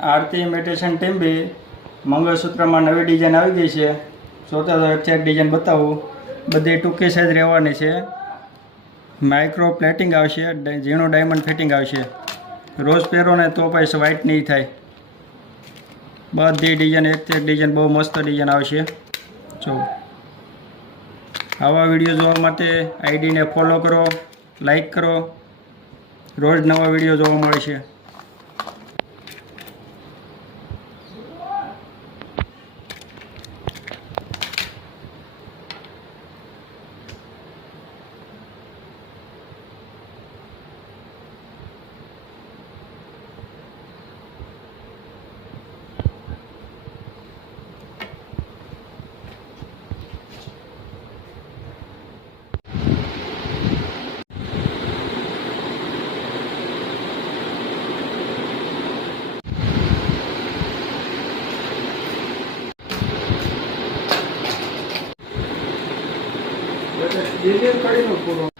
આરતી imitation team બી મંગળસૂત્રમાં નવી design આવી ગઈ છે. જોતા તો એક ડિઝાઇન બતાવું. બધી ટૂંકી સાઈઝ રહેવાની છે. માઇક્રો પ્લેટિંગ આવશે, ઝીણું ડાયમંડ ફિટિંગ આવશે. રોજ પહેરો ને તો પછી વ્હાઇટ નહીં થાય. બધી ડિઝાઇન એક ડિઝાઇન બહુ મસ્ત ડિઝાઇન આવશે. જો આવા વિડીયો જોવા માટે આઈડીને ફોલો કરો, લાઈક કરો. રોજ નવા વિડીયો જોવા મળે છે. ડિઝાઇન કરીને પૂરો